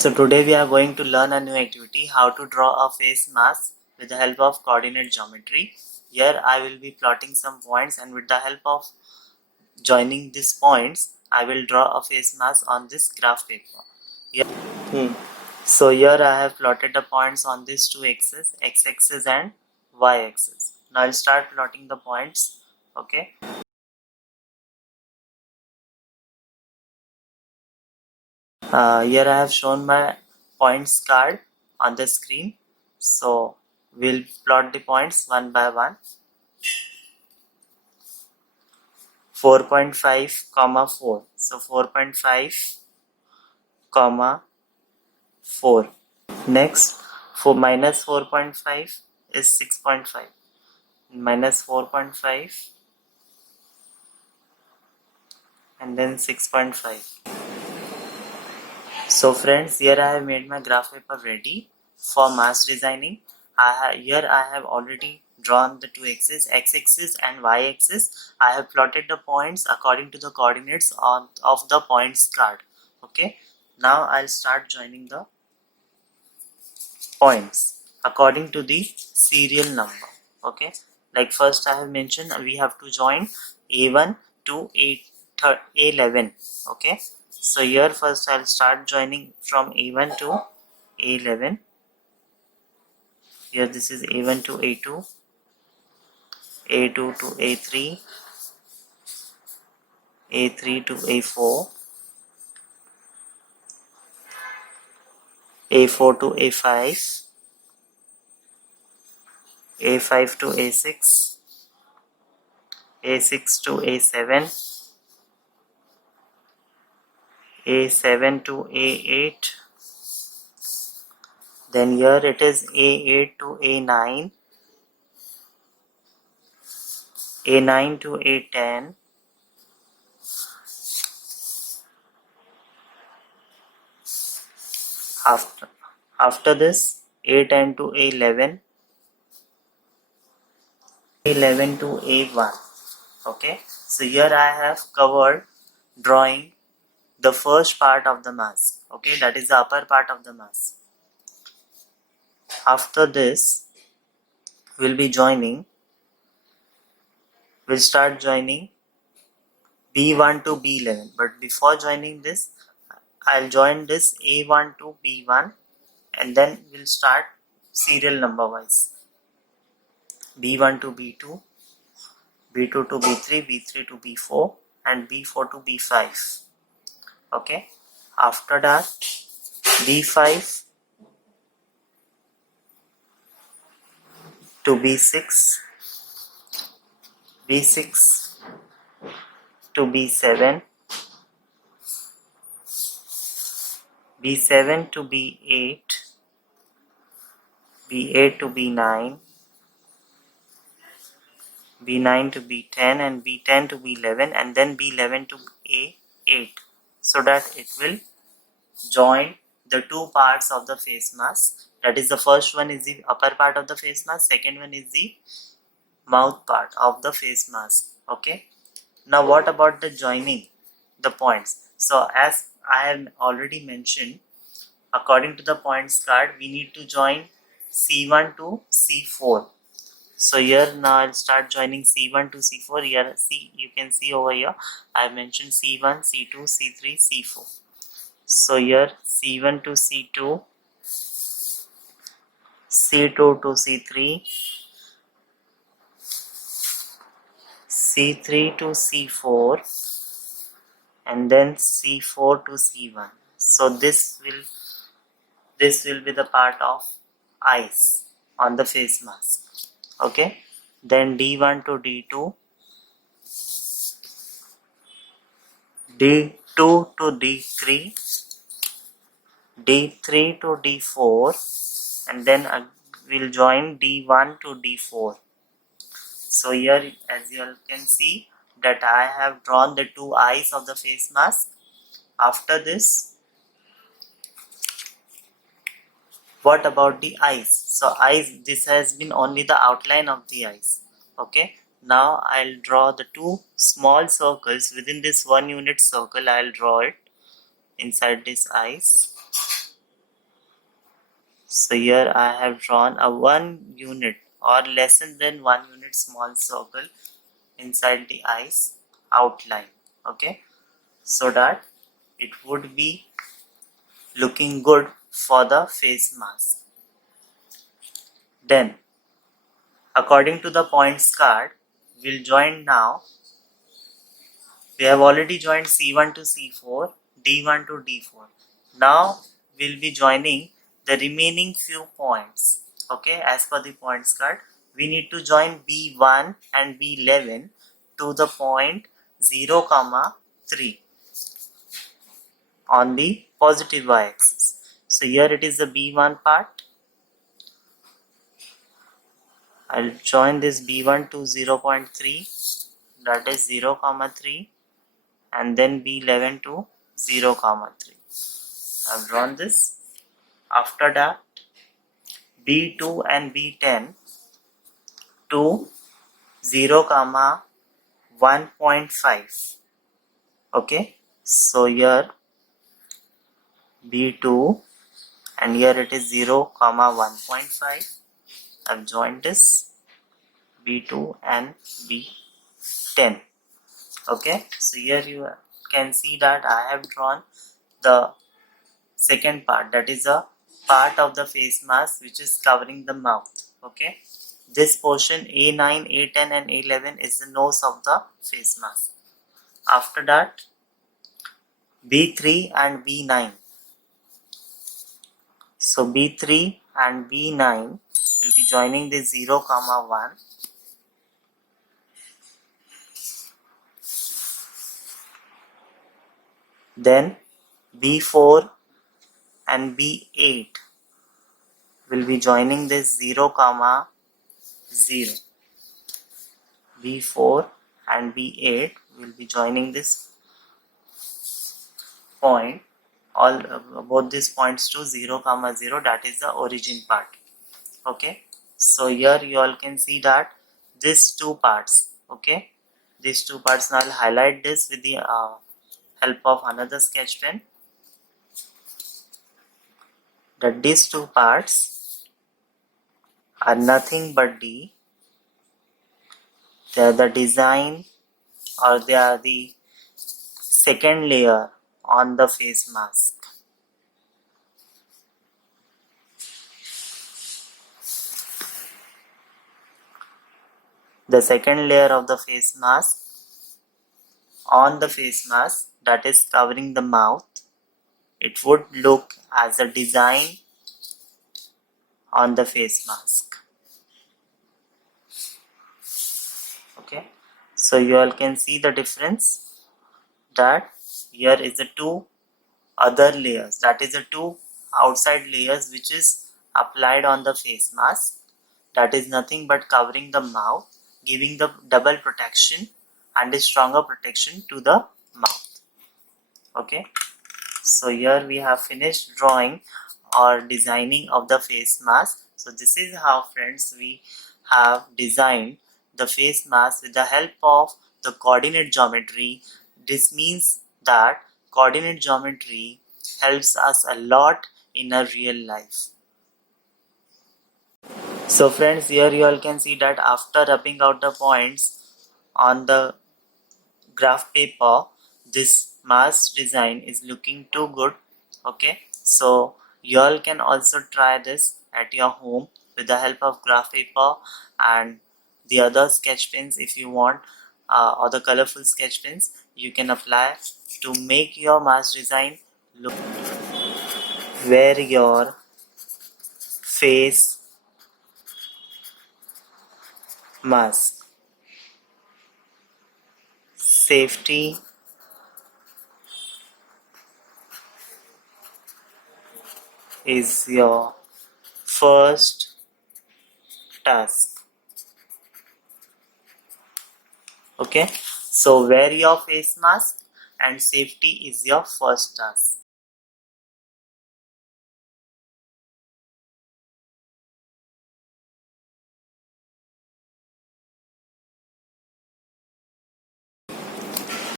So today we are going to learn a new activity, how to draw a face mask with the help of coordinate geometry. Here I will be plotting some points, and with the help of joining these points I will draw a face mask on this graph paper. So here I have plotted the points on these two axes, x-axis and y-axis. Now I'll start plotting the points. Okay. Here I have shown my points card on the screen. So we'll plot the points one by one. 4.5 comma 4. So 4.5 comma 4. Next, for minus 4.5 is 6.5. Minus 4.5 and then 6.5. So friends, here I have made my graph paper ready for mask designing. Here I have already drawn the two axes, x-axis and y-axis. I have plotted the points according to the coordinates of the points card. Okay. Now I'll start joining the points according to the serial number. Okay. Like first I have mentioned we have to join A1 to A11. Okay. So here first I'll start joining from A1 to A11. Here this is A1 to A2, A2 to A3, A3 to A4, A4 to A5, A5 to A6, A6 to A7, A7 to A8. Then here it is A8 to A9, A9 to A10, after this A10 to A11, A11 to A1. Okay, so here I have covered drawing the first part of the mask. Okay, that is the upper part of the mask. After this we'll start joining B1 to B11, but before joining this I'll join this A1 to B1 and then we'll start serial number wise. B1 to B2, B2 to B3, B3 to B4 and B4 to B5. Okay, after that B5 to B6, B6 to B7, B7 to B8, B8 to B9, B9 to B10 and B10 to B11 and then B11 to A8, so that it will join the two parts of the face mask. That is, the first one is the upper part of the face mask, second one is the mouth part of the face mask. Okay. Now what about the joining the points? So as I have already mentioned, according to the points card we need to join C1 to C4. So here now I'll start joining C1 to C4. Here see, you can see over here I have mentioned C1, C2, C3, C4. So here C1 to C2, C2 to C3, C3 to C4 and then C4 to C1. So this will be the part of eyes on the face mask. Okay, then D1 to D2, D2 to D3, D3 to D4 and then we'll join D1 to D4. So here as you all can see that I have drawn the two eyes of the face mask. After this, what about the eyes? So eyes, this has been only the outline of the eyes. Okay, now I'll draw the two small circles within this 1 unit circle. I'll draw it inside this eyes. So here I have drawn a 1 unit or less than 1 unit small circle inside the eyes outline, okay, so that it would be looking good for the face mask. Then according to the points card, we'll join now. We have already joined C1 to C4, D1 to D4. Now we'll be joining the remaining few points. Okay, as per the points card, we need to join B1 and B11 to the point 0, 3 on the positive y-axis. So here it is the B1 part. I'll join this B1 to 0.3, that is 0, 3, and then B11 to 0, 3. I've drawn this. After that, B2 and B10 to 0, 1.5. Okay, so here B2 and here it is 0, 1.5. I've joined this B2 and B10. Okay, so here you can see that I have drawn the second part, that is a part of the face mask which is covering the mouth. Okay, this portion A9, A10 and A11 is the nose of the face mask. After that, B3 and B9. So B3 and B9 will be joining the 0, 1. Then B4 and B8 will be joining this 0, 0. B4 and B8 will be joining this point, all both these points to 0, 0, that is the origin part. Okay, so here you all can see that these two parts, okay, these two parts. Now I'll highlight this with the help of another sketch pen, that these two parts are nothing but they are the design, or they are the second layer on the face mask. The second layer of the face mask on the face mask, that is covering the mouth, it would look as a design on the face mask. Okay, so you all can see the difference, that here is the two other layers, that is the two outside layers which is applied on the face mask, that is nothing but covering the mouth, giving the double protection and a stronger protection to the mouth. Okay, so here we have finished drawing or designing of the face mask. So this is how, friends, we have designed the face mask with the help of the coordinate geometry. This means that coordinate geometry helps us a lot in a real life. So friends, here you all can see that after rubbing out the points on the graph paper, this mask design is looking too good. Okay, so you all can also try this at your home with the help of graph paper and the other sketch pens if you want, or the colorful sketch pens you can apply to make your mask design look. Wear your face mask. Safety is your first task. Okay, so wear your face mask and safety is your first task.